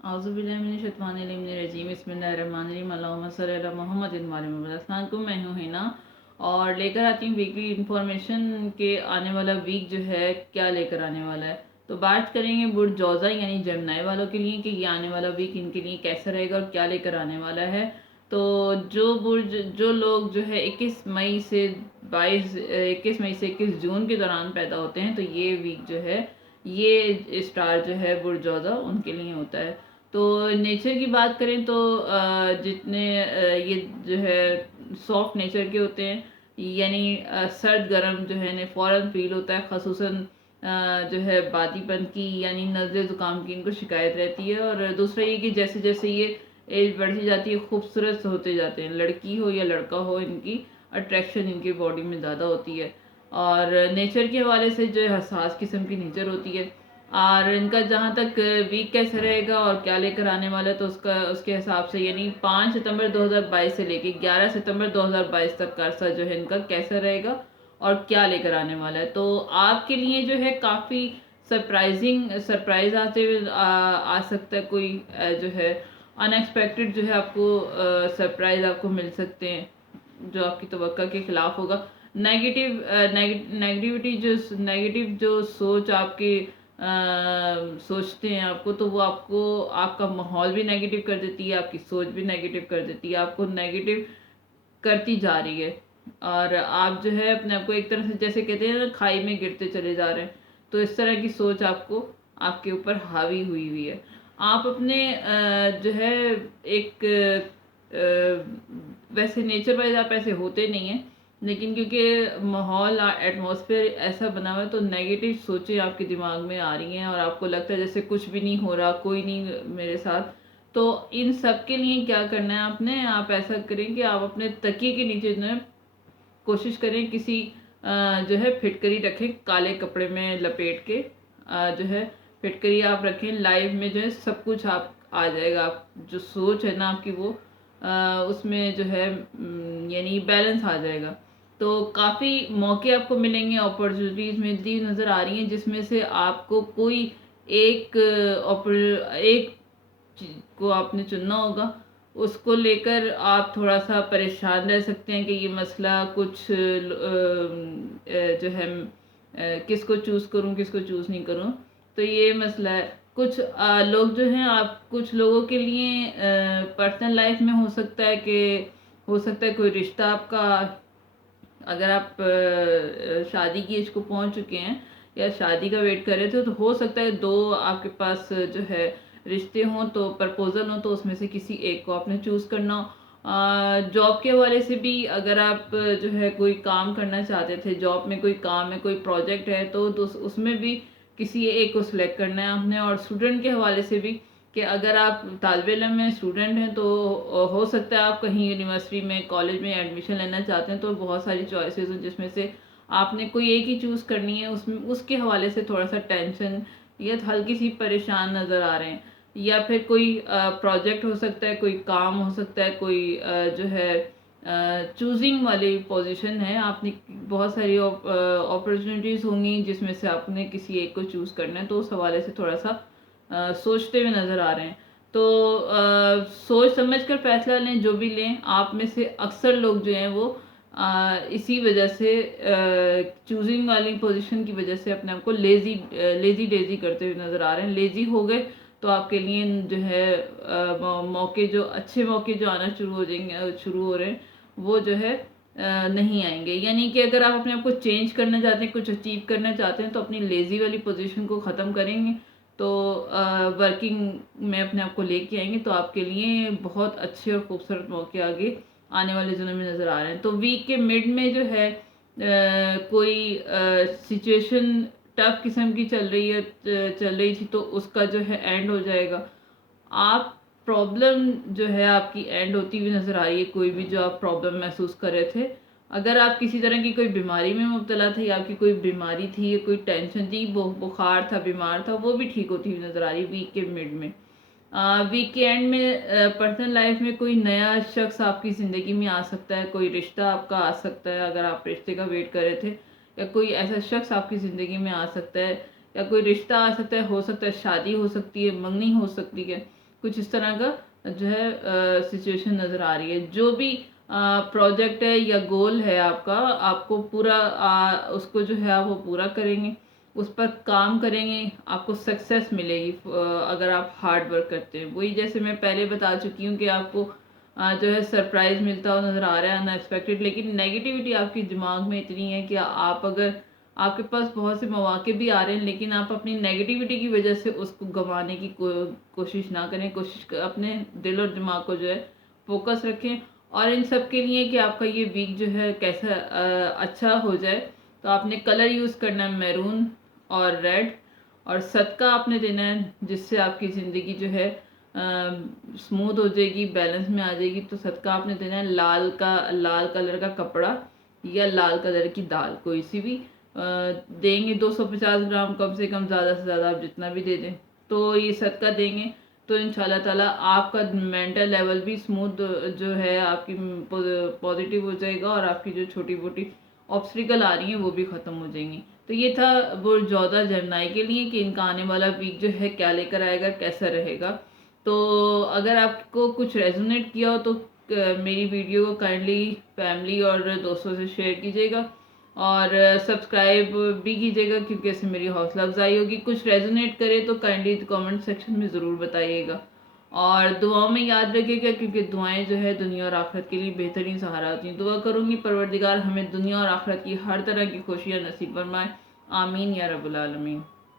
आज़ुबिल्लाहिमिनश्शैतानिर्रजीम बिस्मिल्लाहिर्रहमानिर्रहीम अल्लाहुम्मा सल्ली अला मुहम्मदिन व अला मुहम्मद। अस्सलाम वालेकुम, मैं हूँ हिना और लेकर आती हूँ वीकली इन्फॉर्मेशन के आने वाला वीक जो है क्या लेकर आने वाला है। तो बात करेंगे बुर्ज जौज़ा यानी जमनाई वालों के लिए कि ये आने वाला वीक इनके लिए कैसा रहेगा और क्या लेकर आने वाला है। तो जो लोग जो है 21 मई से 21 जून के दौरान पैदा होते हैं, तो ये वीक जो है ये स्टार जो है बुर्ज जौज़ा उनके लिए होता है। तो नेचर की बात करें तो जितने ये जो है सॉफ्ट नेचर के होते हैं, यानी सर्द गर्म जो है इन्हें फ़ौरन फील होता है, ख़ुसूसन जो है बादीपन की यानी नज़ले ज़ुकाम की इनको शिकायत रहती है। और दूसरा ये कि जैसे जैसे ये एज बढ़ती जाती है खूबसूरत होते जाते हैं, लड़की हो या लड़का हो इनकी अट्रैक्शन इनकी बॉडी में ज़्यादा होती है। और नेचर के हवाले से जो है हसास किस्म की नेचर होती है। और इनका जहाँ तक वीक कैसे रहेगा और क्या लेकर आने वाला है, तो उसके हिसाब से यानी 5 सितंबर 2022 से लेके 11 सितंबर 2022 तक का अरसा जो है इनका कैसा रहेगा और क्या लेकर आने वाला है। तो आपके लिए जो है काफ़ी सरप्राइज आते हुए आ सकता है। कोई जो है अनएक्सपेक्टेड जो है आपको सरप्राइज आपको मिल सकते हैं जो आपकी तवक्का के खिलाफ होगा। नेगेटिव जो सोच आपकी सोचते हैं आपको, तो वो आपको आपका माहौल भी नेगेटिव कर देती है, आपकी सोच भी नेगेटिव कर देती है, आपको नेगेटिव करती जा रही है। और आप जो है अपने आप को एक तरह से जैसे कहते हैं ना खाई में गिरते चले जा रहे हैं। तो इस तरह की सोच आपको आपके ऊपर हावी हुई हुई है। आप अपने जो है एक वैसे नेचर वाइज आप ऐसे होते नहीं हैं, लेकिन क्योंकि माहौल एटमॉस्फेयर ऐसा बना हुआ है तो नेगेटिव सोचें आपके दिमाग में आ रही हैं और आपको लगता है जैसे कुछ भी नहीं हो रहा, कोई नहीं मेरे साथ। तो इन सब के लिए क्या करना है आपने, आप ऐसा करें कि आप अपने तकिए के नीचे जो है कोशिश करें किसी जो है फिटकरी रखें, काले कपड़े में लपेट के जो है फिटकरी आप रखें। लाइफ में जो है सब कुछ आप आ जाएगा, आप जो सोच है ना आपकी वो उसमें जो है यानी बैलेंस आ जाएगा। तो काफ़ी मौके आपको मिलेंगे, अपॉर्चुनिटीज़ मिलती हुई नज़र आ रही हैं, जिसमें से आपको कोई एक एक चीज़ को आपने चुनना होगा। उसको लेकर आप थोड़ा सा परेशान रह सकते हैं कि ये मसला कुछ जो है किसको चूज़ करूं किसको चूज़ नहीं करूं। तो ये मसला है। कुछ लोग जो हैं, आप कुछ लोगों के लिए पर्सनल लाइफ में हो सकता है कोई रिश्ता आपका, अगर आप शादी की एज को पहुंच चुके हैं या शादी का वेट कर रहे थे, तो हो सकता है दो आपके पास जो है रिश्ते हों, तो प्रपोजल हो, तो उसमें से किसी एक को आपने चूज़ करना हो। जॉब के हवाले से भी अगर आप जो है कोई काम करना चाहते थे, जॉब में कोई काम है, कोई प्रोजेक्ट है, तो उसमें भी किसी एक को सिलेक्ट करना है आपने। और स्टूडेंट के हवाले से भी कि अगर आप तालिब इल्म में स्टूडेंट हैं, तो हो सकता है आप कहीं यूनिवर्सिटी में कॉलेज में एडमिशन लेना चाहते हैं, तो बहुत सारी चॉइसेस हैं जिसमें से आपने कोई एक ही चूज़ करनी है। उसमें उसके हवाले से थोड़ा सा टेंशन या हल्की सी परेशान नज़र आ रहे हैं। या फिर कोई प्रोजेक्ट हो सकता है, कोई काम हो सकता है, कोई जो है चूजिंग वाली पोजीशन है, आपने बहुत सारी अपॉर्चुनिटीज़ होंगी जिसमें से आपने किसी एक को चूज़ करना है। तो उस हवाले से थोड़ा सा सोचते हुए नज़र आ रहे हैं। तो सोच समझ कर फैसला लें, जो भी लें। आप में से अक्सर लोग जो हैं वो इसी वजह से चूजिंग वाली पोजीशन की वजह से अपने आप को लेजी डेजी करते हुए नज़र आ रहे हैं। लेजी हो गए तो आपके लिए जो है मौके जो अच्छे मौके जो आना शुरू हो रहे हैं, वो जो है नहीं आएंगे। यानी कि अगर आप अपने आप को चेंज करना चाहते हैं, कुछ अचीव करना चाहते हैं, तो अपनी लेज़ी वाली पोजीशन को ख़त्म करेंगे, तो वर्किंग में अपने आप को लेके आएंगे, तो आपके लिए बहुत अच्छे और खूबसूरत मौके आगे आने वाले दिनों में नज़र आ रहे हैं। तो वीक के मिड में जो है कोई सिचुएशन टफ किस्म की चल रही थी, तो उसका जो है एंड हो जाएगा। आप प्रॉब्लम जो है आपकी एंड होती हुई नज़र आ रही है। कोई भी जो आप प्रॉब्लम महसूस कर रहे थे, अगर आप किसी तरह की कोई बीमारी में मुब्तला थे, या आपकी कोई बीमारी थी या कोई टेंशन थी, बुखार था, बीमार था, वो भी ठीक होती हुई नज़र आ रही है वीक के मिड में। वीक के एंड में पर्सनल लाइफ में कोई नया शख्स आपकी ज़िंदगी में आ सकता है, कोई रिश्ता आपका आ सकता है अगर आप रिश्ते का वेट कर रहे थे, या कोई ऐसा शख्स आपकी ज़िंदगी में आ सकता है, या कोई रिश्ता आ सकता है, हो सकता है शादी हो सकती है, मंगनी हो सकती है। कुछ इस तरह का जो है सिचुएशन नज़र आ रही है। जो भी प्रोजेक्ट है या गोल है आपका, आपको पूरा उसको जो है आप वो पूरा करेंगे, उस पर काम करेंगे, आपको सक्सेस मिलेगी अगर आप हार्ड वर्क करते हैं। वही जैसे मैं पहले बता चुकी हूँ कि आपको जो है सरप्राइज़ मिलता हुआ नज़र आ रहा है अनएक्सपेक्टेड, लेकिन नेगेटिविटी आपके दिमाग में इतनी है कि आप अगर आपके पास बहुत से मौके भी आ रहे हैं, लेकिन आप अपनी नेगेटिविटी की वजह से उसको गंवाने की कोशिश ना करें। अपने दिल और दिमाग को जो है फोकस रखें। और इन सब के लिए कि आपका ये वीक जो है कैसा अच्छा हो जाए, तो आपने कलर यूज़ करना है मैरून और रेड, और सदका आपने देना है जिससे आपकी ज़िंदगी जो है स्मूथ हो जाएगी, बैलेंस में आ जाएगी। तो सदका आपने देना है लाल कलर का कपड़ा या लाल कलर की दाल, कोई सी भी देंगे। 250 ग्राम कम से कम, ज़्यादा से ज़्यादा आप जितना भी दे दें, तो ये सदका देंगे तो इंशाल्लाह ताला आपका मेंटल लेवल भी स्मूथ जो है आपकी पॉजिटिव हो जाएगा, और आपकी जो छोटी मोटी ऑब्स्टिकल आ रही हैं वो भी ख़त्म हो जाएंगी। तो ये था वो 14 जर्नाई के लिए कि इनका आने वाला वीक जो है क्या लेकर आएगा, कैसा रहेगा। तो अगर आपको कुछ रेजोनेट किया हो तो मेरी वीडियो को काइंडली फैमिली और दोस्तों से शेयर कीजिएगा, और सब्सक्राइब भी कीजिएगा, क्योंकि इससे मेरी हौसला अफजाई होगी। कुछ रेजोनेट करे तो काइंडली कमेंट सेक्शन में ज़रूर बताइएगा, और दुआओं में याद रखिएगा, क्योंकि दुआएं जो है दुनिया और आखिरत के लिए बेहतरीन सहारा होती हैं। दुआ करूँगी परवरदिगार हमें दुनिया और आखिरत की हर तरह की खुशियाँ नसीब फरमाए। आमीन या रब्बुल आलमीन।